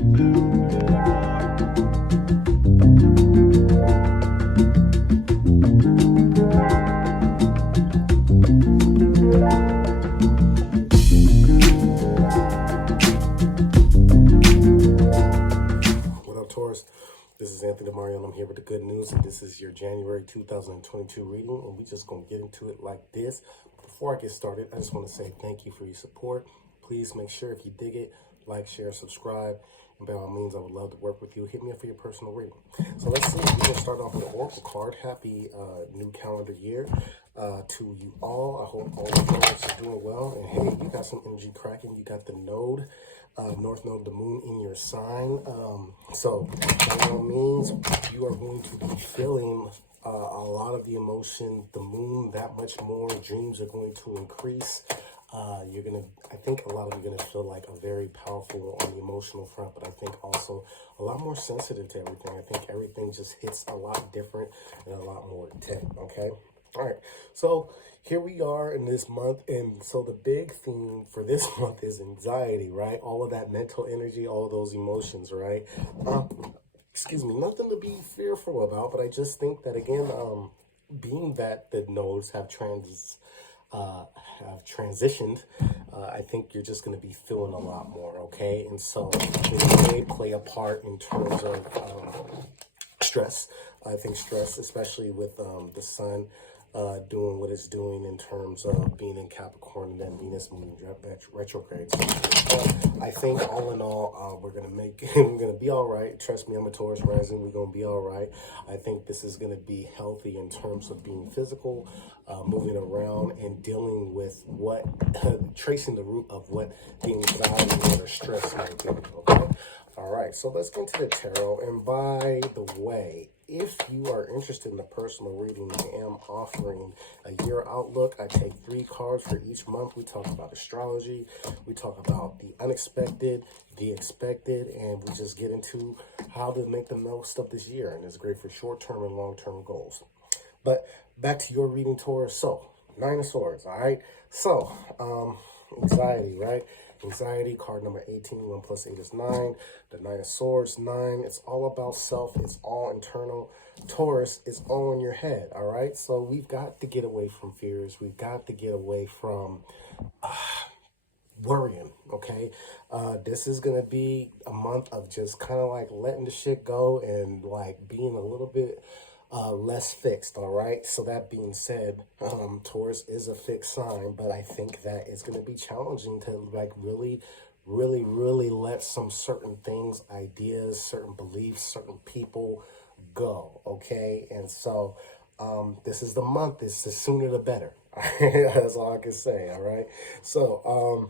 Taurus, this is Anthony DeMario, and I'm here with the good news, and this is your January 2022 reading, and we're just going to get into it like this. Before I get started, I just want to say thank you for your support. Please make sure if you dig it, like, share, subscribe, and by all means, I would love to work with you. Hit me up for your personal reading. So let's see, we're going to start off with an Oracle card. Happy new calendar year to you all. I hope all of you are doing well, and hey, you got some energy cracking. You got the node. North Node, the moon in your sign. So by all means, you are going to be feeling a lot of the emotion, the moon that much more. Dreams are going to increase. I think a lot of you are gonna feel like a very powerful on the emotional front, but I think also a lot more sensitive to everything. I think everything just hits a lot different and a lot more intense. Okay. All right, so here we are in this month, and so the big theme for this month is anxiety, right? All of that mental energy, all of those emotions, right? Excuse me, nothing to be fearful about, but I just think that, again, being that the nodes have transitioned, I think you're just going to be feeling a lot more, okay? And so it may play a part in terms of stress. I think stress, especially with the sun doing what it's doing in terms of being in Capricorn and then Venus moving retrograde. So, I think all in all, we're gonna be all right. Trust me, I'm a Taurus rising. We're gonna be all right. I think this is gonna be healthy in terms of being physical, moving around and dealing with what, tracing the root of what the anxiety or stress might be. Okay. All right, so let's get into the tarot. And by the way, if you are interested in a personal reading, I am offering a year outlook. I take 3 cards for each month. We talk about astrology. We talk about the unexpected, the expected, and we just get into how to make the most of this year. And it's great for short-term and long-term goals. But back to your reading, Taurus. So, 9 of Swords, all right? So, anxiety, right? Anxiety, card number 18, 1 plus 8 is 9. The 9 of Swords, 9. It's all about self. It's all internal. Taurus, it's all in your head, all right? So we've got to get away from fears. We've got to get away from worrying, okay? This is going to be a month of just kind of like letting the shit go and like being a little bit less fixed, all right? So that being said, Taurus is a fixed sign, but I think that it's going to be challenging to like really let some certain things, ideas, certain beliefs, certain people go, okay? And so this is the month. It's the sooner the better. That's all I can say, all right? So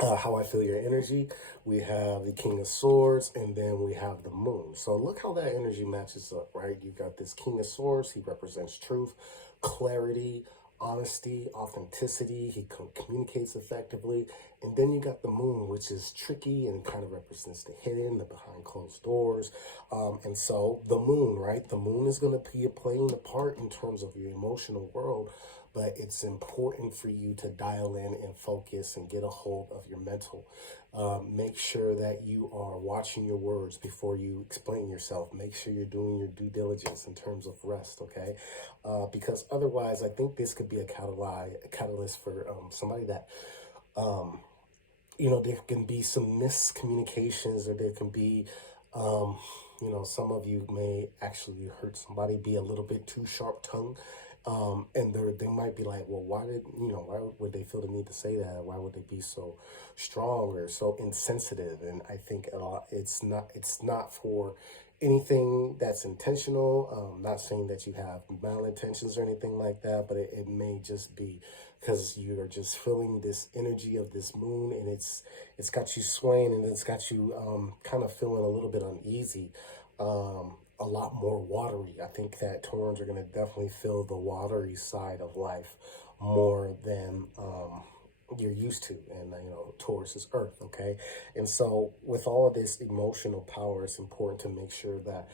how I feel your energy, we have the King of Swords, and then we have the Moon. So look how that energy matches up, right? You got this King of Swords. He represents truth, clarity, honesty, authenticity. He communicates effectively. And then you got the Moon, which is tricky and kind of represents the hidden, the behind closed doors. And so the Moon, right? The Moon is going to be playing a part in terms of your emotional world, but it's important for you to dial in and focus and get a hold of your mental. Make sure that you are watching your words before you explain yourself. Make sure you're doing your due diligence in terms of rest, okay? Because otherwise, I think this could be a catalyst for somebody that, you know, there can be some miscommunications, or there can be, you know, some of you may actually hurt somebody, be a little bit too sharp-tongued. And they might be like, well, why would they feel the need to say that? Why would they be so strong or so insensitive? And I think it's not for anything that's intentional. Not saying that you have malintentions or anything like that, but it may just be because you are just feeling this energy of this moon, and it's got you swaying, and it's got you kind of feeling a little bit uneasy. A lot more watery. I think that Taurans are going to definitely feel the watery side of life more than you're used to. And, you know, Taurus is earth, okay? And so with all of this emotional power, it's important to make sure that,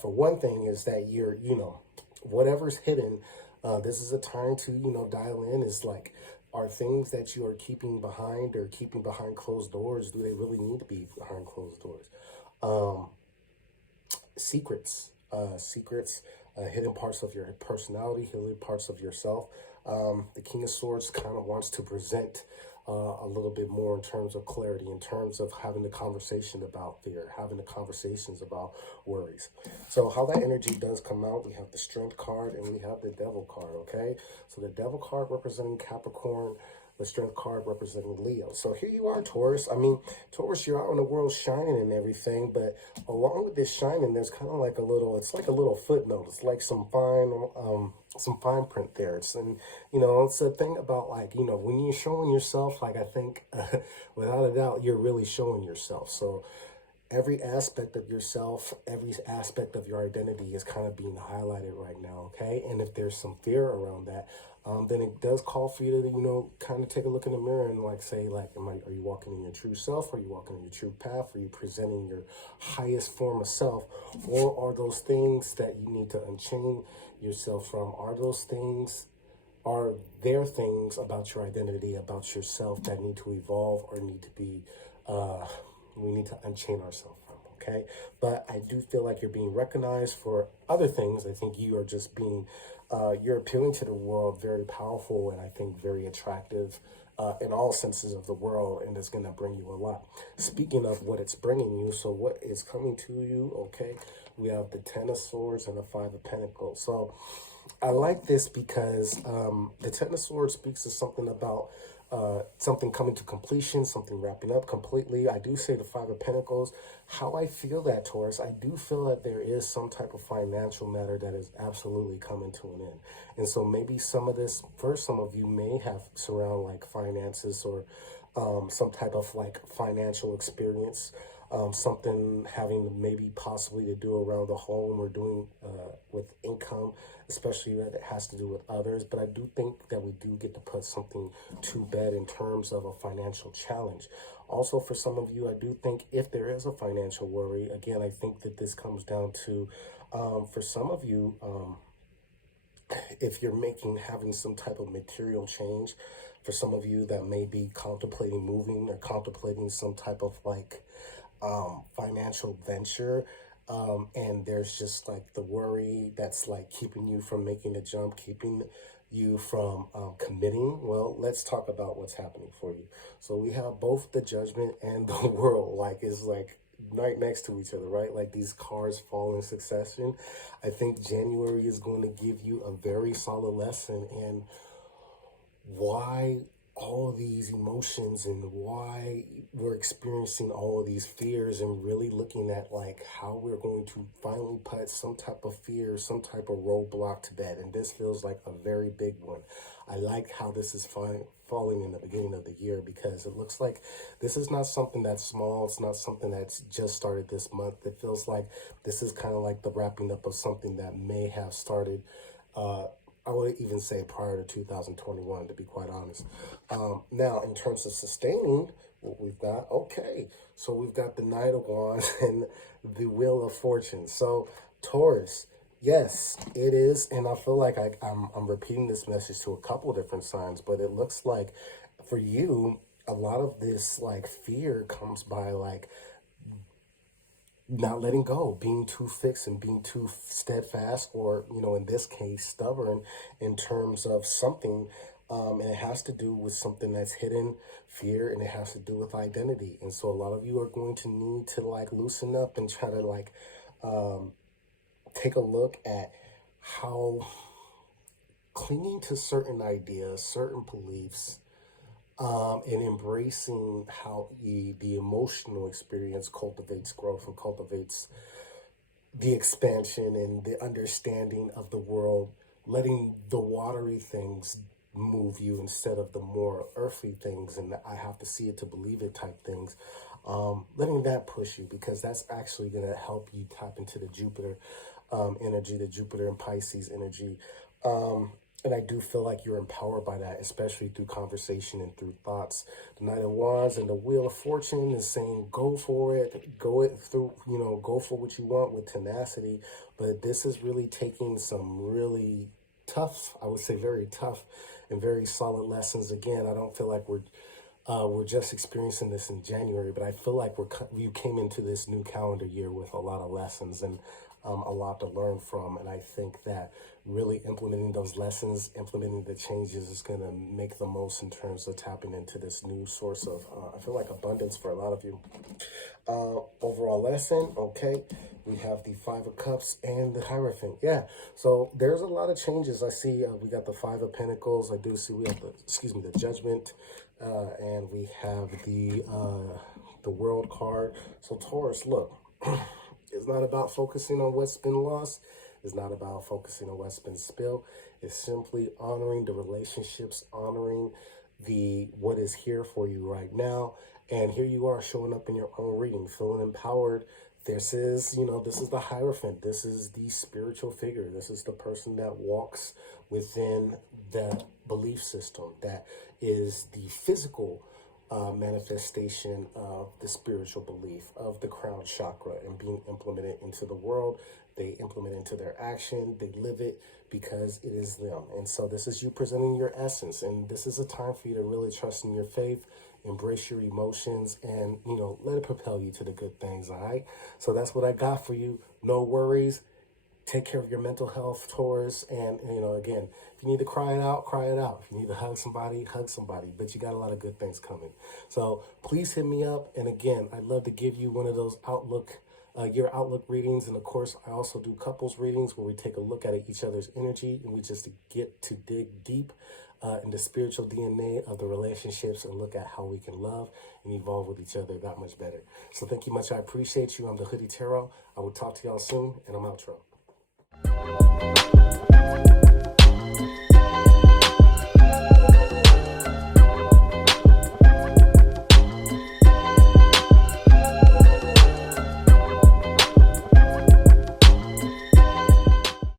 for one thing, is that you're, you know, whatever's hidden, this is a time to, you know, dial in. Is like are things that you are keeping behind or keeping behind closed doors, do they really need to be behind closed doors? Um, secrets, hidden parts of your personality, hidden parts of yourself. The King of Swords kind of wants to present a little bit more in terms of clarity, in terms of having the conversation about fear, having the conversations about worries. So how that energy does come out, we have the Strength card and we have the Devil card, okay? So the Devil card representing Capricorn, the Strength card representing Leo. So here you are, Taurus. I mean, Taurus, you're out in the world shining and everything, but along with this shining, there's kind of like a little, it's like a little footnote. It's like some fine print there. And, you know, it's a thing about like, you know, when you're showing yourself, like I think without a doubt, you're really showing yourself. So every aspect of yourself, every aspect of your identity is kind of being highlighted right now, okay? And if there's some fear around that, then it does call for you to, you know, kind of take a look in the mirror and like say, like, are you walking in your true self? Are you walking in your true path? Are you presenting your highest form of self? Or are those things that you need to unchain yourself from? Are there things about your identity, about yourself that need to evolve or need to be, we need to unchain ourselves from, okay? But I do feel like you're being recognized for other things. I think you are just being, you're appealing to the world, very powerful and I think very attractive in all senses of the world, and it's going to bring you a lot. Speaking of what it's bringing you, so what is coming to you, okay? We have the Ten of Swords and the Five of Pentacles. So I like this because the Ten of Swords speaks to something about something coming to completion, something wrapping up completely. I do say the Five of Pentacles. How I feel that, Taurus, I do feel that there is some type of financial matter that is absolutely coming to an end. And so maybe some of this, first, some of you may have surround like finances or some type of like financial experience. Something having maybe possibly to do around the home or doing with income, especially that it has to do with others. But I do think that we do get to put something to bed in terms of a financial challenge. Also, for some of you, I do think if there is a financial worry, again, I think that this comes down to, for some of you, if you're having some type of material change, for some of you that may be contemplating moving or contemplating some type of like financial venture, and there's just like the worry that's like keeping you from making the jump, keeping you from committing. Well, let's talk about what's happening for you. So we have both the Judgment and the World, like is like right next to each other, right? Like these cards fall in succession. I think January is going to give you a very solid lesson in why all of these emotions and why we're experiencing all of these fears, and really looking at like how we're going to finally put some type of fear, some type of roadblock to bed. And this feels like a very big one. I like how this is falling in the beginning of the year, because it looks like this is not something that's small. It's not something that's just started this month. It feels like this is kind of like the wrapping up of something that may have started I would even say prior to 2021, to be quite honest. Now, in terms of sustaining what we've got, okay, so we've got the Knight of Wands and the Wheel of Fortune. So, Taurus, yes, it is, and I feel like I'm repeating this message to a couple different signs, but it looks like for you, a lot of this like fear comes by like not letting go, being too fixed and being too steadfast, or, you know, in this case, stubborn in terms of something. And it has to do with something that's hidden, fear, and it has to do with identity. And so a lot of you are going to need to like loosen up and try to like take a look at how clinging to certain ideas, certain beliefs, and embracing how the emotional experience cultivates growth and cultivates the expansion and the understanding of the world, letting the watery things move you instead of the more earthly things, and I have to see it to believe it type things, letting that push you, because that's actually going to help you tap into the Jupiter energy, the Jupiter and Pisces energy. And I do feel like you're empowered by that, especially through conversation and through thoughts. The Knight of Wands and the Wheel of Fortune is saying, go for it, go it through, you know, go for what you want with tenacity. But this is really taking some really tough, I would say very tough and very solid lessons. Again, I don't feel like we're just experiencing this in January, but I feel like we came into this new calendar year with a lot of lessons and a lot to learn from. And I think that really implementing those lessons, implementing the changes is going to make the most in terms of tapping into this new source of, I feel like, abundance for a lot of you. Overall lesson, okay, we have the Five of Cups and the Hierophant. Yeah, so there's a lot of changes. I see we got the Five of Pentacles. I do see we have the Judgment, and we have the World card. So Taurus, look, it's not about focusing on what's been lost. It's not about focusing on what's been spilled. It's simply honoring the relationships, honoring what is here for you right now. And here you are showing up in your own reading, feeling empowered. This is, this is the Hierophant. This is the spiritual figure. This is the person that walks within the belief system. That is the physical manifestation of the spiritual belief of the crown chakra and being implemented into the world. They implement it into their action. They live it because it is them. And so this is you presenting your essence. And this is a time for you to really trust in your faith, embrace your emotions, and, let it propel you to the good things, all right? So that's what I got for you. No worries. Take care of your mental health, Taurus. And, again, if you need to cry it out, cry it out. If you need to hug somebody, hug somebody. But you got a lot of good things coming. So please hit me up. And again, I'd love to give you one of those your outlook readings. And of course, I also do couples readings where we take a look at each other's energy and we just get to dig deep in the spiritual DNA of the relationships and look at how we can love and evolve with each other that much better. So thank you much. I appreciate you. I'm the Hoodie Tarot. I will talk to y'all soon, and I'm outro.